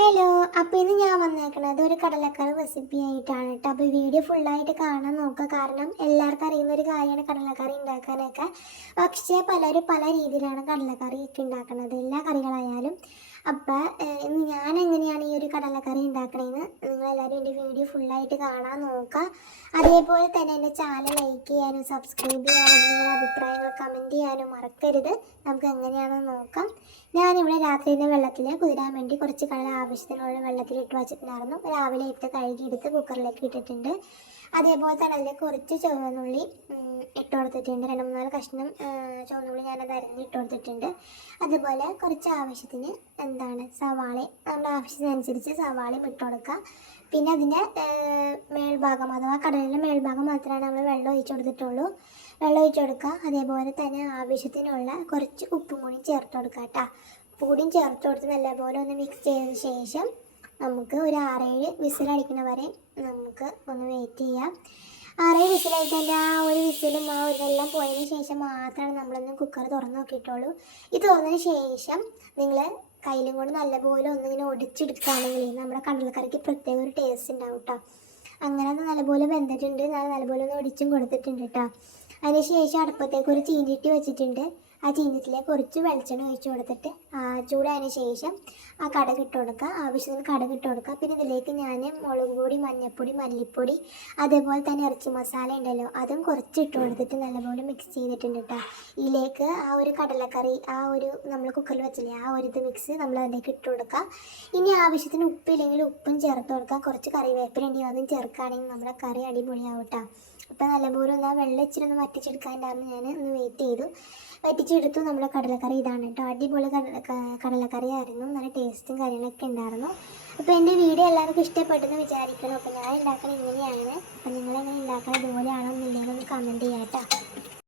Hello, അപ്പോൾ ഇന്ന് ഞാൻ വന്നേക്കുന്നത് ഒരു കടലക്കറി റെസിപ്പി ആയിട്ടാണ് കേട്ടോ. അപ്പോൾ വീഡിയോ ഫുള്ളായിട്ട് കാണാൻ നോക്കുക. കാരണം എല്ലാവർക്കും അറിയുന്ന ഒരു കാര്യമാണ് കടലക്കറി ഉണ്ടാക്കാനൊക്കെ. പക്ഷേ പലരും പല രീതിയിലാണ് കടലക്കറി ഒക്കെ ഉണ്ടാക്കുന്നത്, എല്ലാ കറികളായാലും. അപ്പോൾ ഇന്ന് ഞാൻ എങ്ങനെയാണ് ഈ ഒരു കടലക്കറി ഉണ്ടാക്കണതെന്ന് നിങ്ങളെല്ലാവരും എൻ്റെ വീഡിയോ ഫുള്ളായിട്ട് കാണാൻ നോക്കുക. അതേപോലെ തന്നെ എൻ്റെ ചാനൽ ലൈക്ക് ചെയ്യാനും സബ്സ്ക്രൈബ് ചെയ്യാനും നിങ്ങളുടെ അഭിപ്രായങ്ങൾ കമൻറ്റ് ചെയ്യാനും മറക്കരുത്. നമുക്ക് എങ്ങനെയാണെന്ന് നോക്കാം. ഞാനിവിടെ രാത്രിയിലെ വെള്ളത്തിൽ കുതിരാൻ വേണ്ടി കുറച്ച് കടല ആവശ്യത്തിനുള്ള വെള്ളത്തിൽ ഇട്ട് വച്ചിട്ടുണ്ടായിരുന്നു. രാവിലെ ഇട്ട് കഴുകിയെടുത്ത് കുക്കറിലേക്ക് ഇട്ടിട്ടുണ്ട്. അതേപോലെ തന്നെ അതിലേക്ക് കുറച്ച് ചുവന്നുള്ളി ഇട്ട് കൊടുത്തിട്ടുണ്ട്. 2-3 കഷ്ണം ചുവന്നുള്ളി ഞാനത് അരിഞ്ഞിട്ട് കൊടുത്തിട്ടുണ്ട്. അതുപോലെ കുറച്ച് ആവശ്യത്തിന് സവാള, നമ്മുടെ ആവശ്യത്തിനനുസരിച്ച് സവാളയും ഇട്ട് കൊടുക്കുക. പിന്നെ അതിൻ്റെ മേൽഭാഗം അഥവാ കടലിൻ്റെ മേൽഭാഗം മാത്രമാണ് നമ്മൾ വെള്ളം ഒഴിച്ച് കൊടുത്തിട്ടുള്ളൂ. വെള്ളം ഒഴിച്ച് കൊടുക്കുക. അതേപോലെ തന്നെ ആവശ്യത്തിനുള്ള കുറച്ച് ഉപ്പും കൂടി ചേർത്ത് കൊടുക്കുക കേട്ടോ. ഉപ്പ് കൂടിയും ചേർത്ത് കൊടുത്ത് നല്ലപോലെ ഒന്ന് മിക്സ് ചെയ്തതിന് ശേഷം നമുക്ക് ഒരു 6-7 വിസിലടിക്കുന്ന വരെ നമുക്ക് ഒന്ന് വെയിറ്റ് ചെയ്യാം. 6-7 വിസിലടിച്ചതിൻ്റെ ആ ഒരു വിസിലും ആ ഇതെല്ലാം പോയതിന് ശേഷം മാത്രമാണ് നമ്മളൊന്ന് കുക്കർ തുറന്ന് നോക്കിയിട്ടുള്ളൂ. ഇത് തുറന്നതിന് ശേഷം നിങ്ങൾ കയ്യിലും കൊണ്ട് നല്ലപോലെ ഒന്നിങ്ങനെ ഒടിച്ചെടുക്കുകയാണെങ്കിൽ നമ്മുടെ കടലക്കറിക്ക് പ്രത്യേക ഒരു ടേസ്റ്റ് ഉണ്ടാവും കേട്ടോ. അങ്ങനെ അത് നല്ലപോലെ വെന്തിട്ടുണ്ട്. ഞാൻ നല്ലപോലെ ഒന്ന് ഒടിച്ചും കൊടുത്തിട്ടുണ്ട് കേട്ടോ. അതിന് ശേഷം അടുപ്പത്തേക്ക് ഒരു ചീഞ്ചട്ടി വെച്ചിട്ടുണ്ട്. ആ ചീഞ്ചട്ടിയിലേക്ക് കുറച്ച് വെളിച്ചെണ്ണ ഒഴിച്ച് കൊടുത്തിട്ട് ചൂടായതിന് ശേഷം ആ കടുക് ഇട്ട് കൊടുക്കുക. ആവശ്യത്തിന് കടുക് ഇട്ട് കൊടുക്കുക. പിന്നെ ഇതിലേക്ക് ഞാൻ മുളക് പൊടി, മഞ്ഞൾപ്പൊടി, മല്ലിപ്പൊടി, അതേപോലെ തന്നെ ഇറച്ചി മസാല ഉണ്ടല്ലോ, അതും കുറച്ച് ഇട്ട് കൊടുത്തിട്ട് നല്ലപോലെ മിക്സ് ചെയ്തിട്ടുണ്ട് കേട്ടോ. ഇതിലേക്ക് ആ ഒരു കടലക്കറി, ആ ഒരു നമ്മൾ കുക്കറിൽ വെച്ചില്ലേ, ആ ഒരു ഇത് മിക്സ് നമ്മൾ അതിലേക്ക് ഇട്ട് കൊടുക്കുക. ഇനി ആവശ്യത്തിന് ഉപ്പില്ലെങ്കിൽ ഉപ്പും ചേർത്ത് കൊടുക്കുക. കുറച്ച് കറിവേപ്പില ഉണ്ടെങ്കിൽ അതും ചേർക്കുകയാണെങ്കിൽ നമ്മുടെ കറി അടിപൊളിയാവും കേട്ടോ. അപ്പോൾ നല്ലപോലെ ഒന്ന് ആ വെള്ളം ഇച്ചിരി ഒന്ന് വറ്റിച്ചെടുക്കാനായിരുന്നു. ഞാൻ ഒന്ന് വെയിറ്റ് ചെയ്തു, വറ്റിച്ചെടുത്തു. നമ്മുടെ കടലക്കറി ഇതാണ് കേട്ടോ. അടിപൊളി കടലക്കറി ആയിരുന്നു. നല്ല ടേസ്റ്റും കാര്യങ്ങളൊക്കെ ഉണ്ടായിരുന്നു. അപ്പോൾ എൻ്റെ വീഡിയോ എല്ലാവർക്കും ഇഷ്ടപ്പെട്ടെന്ന് വിചാരിക്കണം. അപ്പോൾ ഞാൻ ഉണ്ടാക്കുന്നത് ഇങ്ങനെയാണ്. അപ്പോൾ നിങ്ങളെങ്ങനെ ഉണ്ടാക്കണം, ഇതുപോലെയാണോ എന്നില്ലെന്ന് ഒന്ന് കമൻറ്റ് ചെയ്യാം കേട്ടോ.